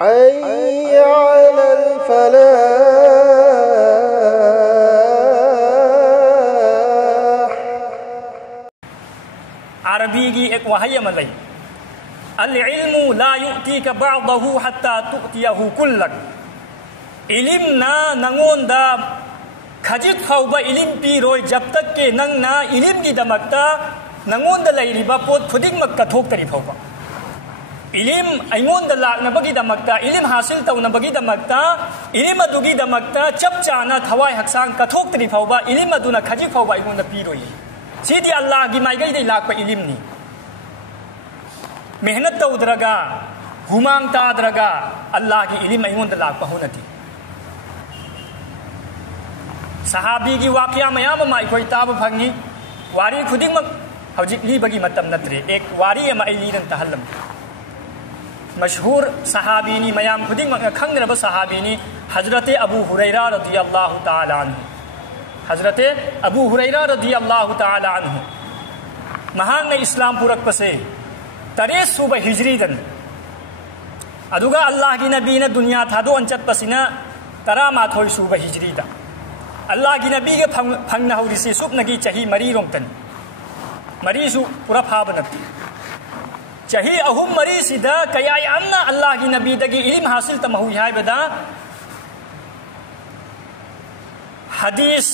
حي على الفلاح. عربی کی ایک وحی ملئی العلم لا يؤتيك بعضه حتى تؤتيه كلك. علم نا ننگون دا خجت فوبا علم پیروی جب تک کہ ننگ نا علم کی دمکتا ننگون دا لیریبا پوت خودک مکہ تھوک تری فوبا. علم ایمون دا لاغنا بگی دمکتا علم حاصل تونا بگی دمکتا علم دوگی دمکتا چپ چانا تھوائی حقسان کتھوک تری فوبا علم دونا خجت فوبا ایمون دا پیروی. سیدھی اللہ کی مائی گئی دی لاغ پا علم نی. محنت تو ادرگا گمانگ تا ادرگا اللہ کی علم ایمون دا لاغ پا ہونا تھی. صحابی کی واقعہ میام ما کوئی تاب پھنگی واری خودی مک حوجک لی بگی متم نترے ایک واری ما ایلیرن تحلم مشہور صحابینی میام خودی مک کھنگ رب صحابینی حضرت ابو ہریرہ رضی اللہ تعالی عنہ. حضرت ابو ہریرہ رضی اللہ تعالی عنہ مہان نے اسلام پورک پسے 30 صوبہ ہجری دن ادوگا اللہ کی نبی نے دنیا تھا دو انچت پسینا ترا مات ہوئی صوبہ ہجری دا اللہ کی نبی کے پھنگ نہ ہو رسی سب نگی چہی مری رومتن مری سو پورا پھابنتی چہی اہم مری سیدھا کیا یامنا اللہ کی نبی دگی علم حاصل تمہوی ہے بدا حدیث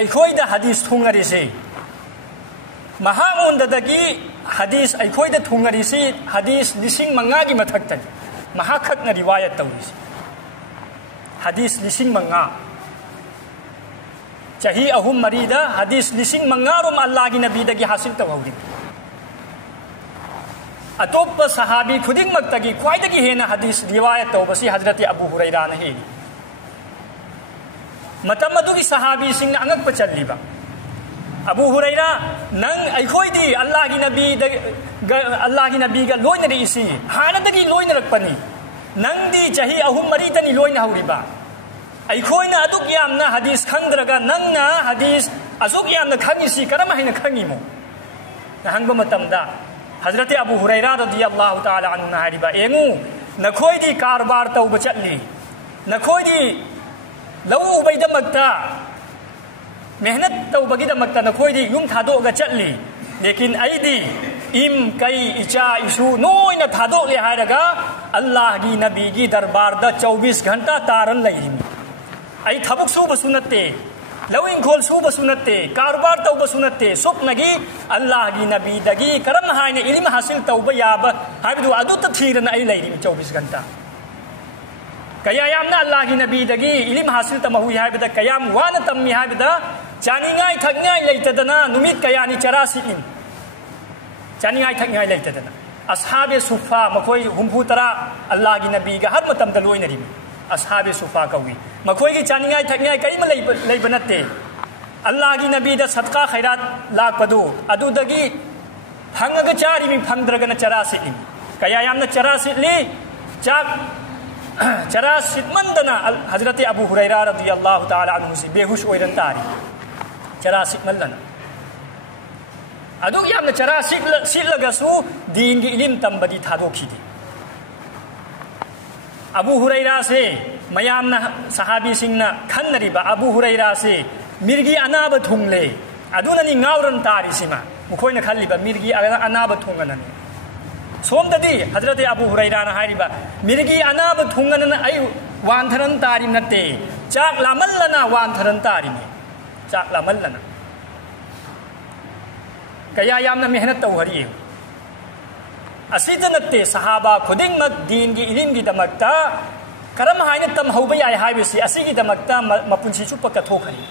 ایکھوئی دا حدیث تھونگری سے مہاون دگی حدیث ایکھوئی دا تھونگری سے حدیث لسنگ منگا کی متھک تک مہاکھک نا روایت توی سے حدیث لسنگ منگا چہی اہم مریدہ حدیث لسنگ منگارم اللہ کی نبی دگی حاصل توی اتوب صحابی خودنگ مکتگی کوائدگی ہے نا حدیث روایت تو بسی حضرت ابو ہریرہ نہیں متمدو کی صحابی سنگ انگک پا چل لیبا ابو ہریرہ ننگ ایکھوئی دی اللہ کی نبی کا لوئی نری اسی حانتگی لوئی نرک پنی ننگ دی چہی اہم مریدنی لوئی نہ ہوری با ایکھوئی نا ادوک یامنا حدیث کھنگ درگا ننگ نا حدیث ازوک یامنا کھنگی سی کرم ہے نا کھنگی مو نہنگ با متمدہ حضرت ابو ہریرہ رضی اللہ تعالی عنہ نہاری با اینگو نکھوئی دی کاربار تو بچت لی نکھوئی دی لو عبید مکتا محنت تو بگی مکتا نکھوئی دی یوم تھادو گا چت لی لیکن ای دی ام کئی اچا ایشو نوئی نا تھادو لے ہائی رگا اللہ کی نبی کی دربار دا 24 گھنٹہ تارن لئی ای تھبک سو بسنتے لو ان کھول سو بسنتے کاروبار تو بسنتے سب نگی اللہ کی نبی دگی کرم ہائی نے علم حاصل تو بیاب ہائی بدو ادو تطھیرن ای لئی 24 گھنٹہ کیا یامنا اللہ کی نبی دگی علم حاصل تمہوی ہے بدا قیام وانا تمی ہے بدا چانی گائی تھک گائی لیتدنا نمید کیانی چراسی ان چانی گائی تھک گائی لیتدنا اصحاب صفا مکوئی ہمپو ترا اللہ کی نبی کا ہر متم دلوئی نری میں اصحاب صفا کوئی مکوئی کی چانی گائی تھک گائی کریم لئی بنتے اللہ کی نبی دا صدقہ خیرات لاکھ پدو ادو دگی ہنگ گا چاری میں پھنگ درگنا چراسی ان کیا یامنا چراسی لی چاک چرا سدمندنا حضرت ابو ہریرہ رضی اللہ تعالی عنہ سے بے ہوش ویرن تاری چرا سدمندنا ادو یامنا چرا سید لگسو دین کی علم تنبدی تھادو کی دی ابو ہریرہ سے میامنا صحابی سنگنا کھن نریبا ابو ہریرہ سے مرگی اناب تھونگ لے ادو ننی غاورن تاری سیما مکھوئی نکھل لیبا مرگی اناب تھونگننی سوم ددی حضرت ابو ہریرہ نہ ہائریبا مرگی اناب تھونگنن ای وانتھرن تاری نتے چاک لاملنا وانتھرن تاری میں چاک لاملنا کیا یامنا محنت تو ہریے اسید نتے صحابہ خودنگ مک دین کی علم کی دمکتا کرم ہائن تم ہو بی آئی ہائی بسی اسی کی دمکتا مپنسی چوپا کتھو کھری